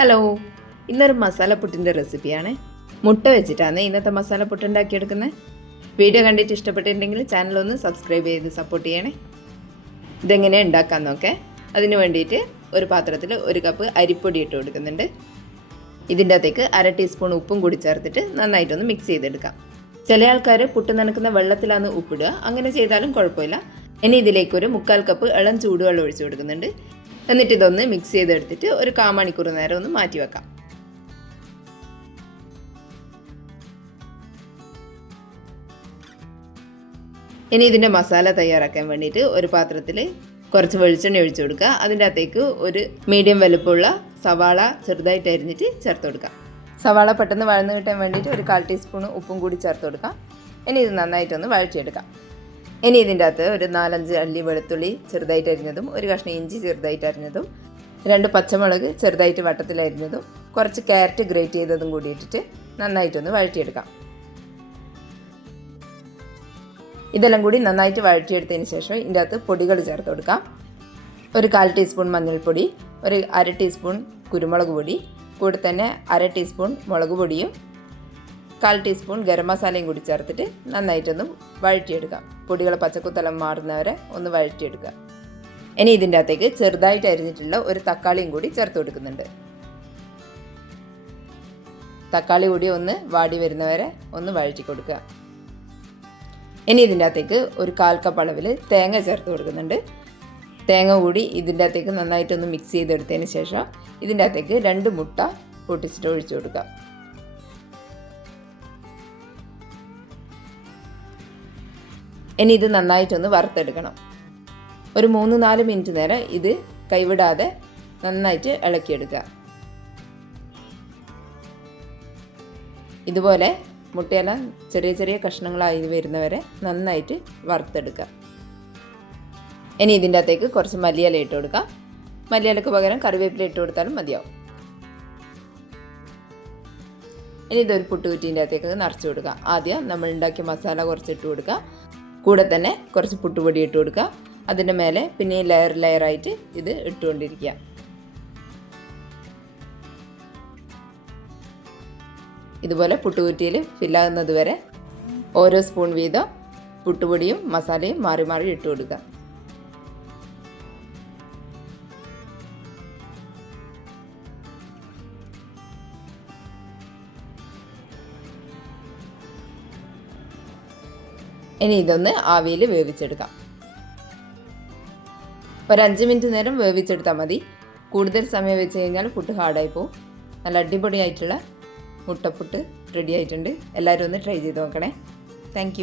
Hello. ഇന്നൊരു മസാല പുട്ടിന്റെ റെസിപ്പിയാണ്. മുട്ട വെച്ചിട്ടാണ് ഇന്നത്തെ മസാല പുട്ട് ഉണ്ടാക്കിയെടുക്കുന്നത്. വീഡിയോ കണ്ടിട്ട് ഇഷ്ടപ്പെട്ടിട്ടുണ്ടെങ്കിൽ ചാനൽ ഒന്ന് സബ്സ്ക്രൈബ് ചെയ്ത് സപ്പോർട്ട് ചെയ്യണേ. ഇതെങ്ങനെ ഉണ്ടാക്കാൻ നോക്കേ. അതിന് വേണ്ടിയിട്ട് ഒരു പാത്രത്തിൽ ഒരു കപ്പ് അരിപ്പൊടി ഇട്ട് കൊടുക്കുന്നുണ്ട്. ഇതിന്റെ അകത്തേക്ക് അര ടീസ്പൂൺ ഉപ്പും കൂടി ചേർത്തിട്ട് നന്നായിട്ടൊന്ന് മിക്സ് ചെയ്തെടുക്കാം. ചില ആൾക്കാർ പുട്ട് നനക്കുന്ന വെള്ളത്തിലാണ് ഉപ്പിടുക. അങ്ങനെ ചെയ്താലും കുഴപ്പമില്ല. ഇനി ഇതിലേക്ക് ഒരു മുക്കാൽ കപ്പ് ഇളം ചൂടുവെള്ളം ഒഴിച്ചു കൊടുക്കുന്നുണ്ട്. എന്നിട്ട് ഇതൊന്ന് മിക്സ് ചെയ്തെടുത്തിട്ട് ഒരു കാ മണിക്കൂർ നേരം ഒന്ന് മാറ്റി വെക്കാം. ഇനി ഇതിന്റെ മസാല തയ്യാറാക്കാൻ വേണ്ടിയിട്ട് ഒരു പാത്രത്തിൽ കുറച്ച് വെളിച്ചെണ്ണ ഒഴിച്ചു കൊടുക്കുക. അതിന്റെ അകത്തേക്ക് ഒരു മീഡിയം വലുപ്പമുള്ള സവാള ചെറുതായിട്ട് അരിഞ്ഞിട്ട് ചേർത്ത് കൊടുക്കുക. സവാള പെട്ടെന്ന് വഴന്ന് കിട്ടാൻ വേണ്ടിയിട്ട് ഒരു കാൽ ടീസ്പൂൺ ഉപ്പും കൂടി ചേർത്ത് കൊടുക്കാം. ഇനി ഇത് നന്നായിട്ടൊന്ന് വഴറ്റിയെടുക്കാം. ഇനി ഇതിന്റെ അകത്ത് ഒരു നാലഞ്ച് അല്ലി വെളുത്തുള്ളി ചെറുതായിട്ട് അരിഞ്ഞതും ഒരു കഷ്ണം ഇഞ്ചി ചെറുതായിട്ട് അരിഞ്ഞതും രണ്ട് പച്ചമുളക് ചെറുതായിട്ട് വട്ടത്തിൽ അരിഞ്ഞതും കുറച്ച് ക്യാരറ്റ് ഗ്രേറ്റ് ചെയ്തതും കൂടി ഇട്ടിട്ട് നന്നായിട്ടൊന്ന് വഴറ്റിയെടുക്കാം. ഇതെല്ലാം കൂടി നന്നായിട്ട് വഴറ്റിയെടുത്തതിന് ശേഷം ഇതിന്റെ അകത്ത് പൊടികൾ ചേർത്ത് കൊടുക്കാം. ഒരു കാൽ ടീസ്പൂൺ മഞ്ഞൾപ്പൊടി ഒരു അര ടീസ്പൂൺ കുരുമുളക് പൊടി കൂടെ തന്നെ അര ടീസ്പൂൺ മുളക് പൊടിയും കാൽ ടീസ്പൂൺ ഗരം മസാലയും കൂടി ചേർത്തിട്ട് നന്നായിട്ടൊന്ന് വഴറ്റിയെടുക്കാം. പൊടികൾ പച്ചക്കുത്തലം മാറുന്നവരെ ഒന്ന് വഴറ്റിയെടുക്കുക ഇനി ഇതിന്റെ അകത്തേക്ക് ചെറുതായിട്ട് അരിഞ്ഞിട്ടുള്ള ഒരു തക്കാളിയും കൂടി ചേർത്ത് കൊടുക്കുന്നുണ്ട്. തക്കാളി കൂടി ഒന്ന് വാടി വരുന്നവരെ ഒന്ന് വഴറ്റി കൊടുക്കുക. ഇനി ഇതിന്റെ അകത്തേക്ക് ഒരു കാൽ കപ്പ് അളവിൽ തേങ്ങ ചേർത്ത് കൊടുക്കുന്നുണ്ട്. തേങ്ങ കൂടി ഇതിന്റെ അകത്തേക്ക് നന്നായിട്ടൊന്ന് മിക്സ് ചെയ്തെടുത്തതിന് ശേഷം ഇതിന്റെ അകത്തേക്ക് രണ്ട് മുട്ട പൊട്ടിച്ചിട്ട് ഒഴിച്ചു കൊടുക്കുക. ഇനി ഇത് നന്നായിട്ടൊന്ന് വറുത്തെടുക്കണം. ഒരു മൂന്ന് നാല് മിനിറ്റ് നേരം ഇത് കൈവിടാതെ നന്നായിട്ട് ഇളക്കിയെടുക്കുക. ഇതുപോലെ മുട്ടയെല്ലാം ചെറിയ ചെറിയ കഷ്ണങ്ങളായി വരുന്നവരെ നന്നായിട്ട് വറുത്തെടുക്കുക. ഇനി ഇതിന്റെ അകത്തേക്ക് കുറച്ച് മല്ലിയില ഇട്ട് കൊടുക്കാം. മല്ലിയിലക്ക് പകരം കറിവേപ്പില ഇട്ട് കൊടുത്താലും മതിയാവും. ഇനി ഇതൊരു പുട്ടുകുറ്റീന്റെ അകത്തേക്ക് നിറച്ച് കൊടുക്കുക ആദ്യം നമ്മൾ ഉണ്ടാക്കിയ മസാല കുറച്ച് ഇട്ട് കൊടുക്കുക കൂടെ തന്നെ കുറച്ച് പുട്ടുപൊടി ഇട്ട് കൊടുക്കുക. അതിന്റെ മേലെ പിന്നെ ലെയർ ലെയറായിട്ട് ഇത് ഇട്ടുകൊണ്ടിരിക്കുക. ഇതുപോലെ പുട്ടുകുറ്റിയിൽ ഫില്ലാകുന്നത് വരെ ഓരോ സ്പൂൺ വീതം പുട്ടുപൊടിയും മസാലയും മാറി മാറി ഇട്ട് കൊടുക്കുക. ഇനി ഇതൊന്ന് ആവിയിൽ വേവിച്ചെടുക്കാം. ഒരു അഞ്ച് മിനിറ്റ് നേരം വേവിച്ചെടുത്താൽ മതി. കൂടുതൽ സമയം വെച്ച് കഴിഞ്ഞാൽ പുട്ട് ഹാർഡായി പോകും നല്ല അടിപൊളിയായിട്ടുള്ള മുട്ടപ്പുട്ട് റെഡി ആയിട്ടുണ്ട്. എല്ലാവരും ഒന്ന് ട്രൈ ചെയ്ത് നോക്കണേ. താങ്ക്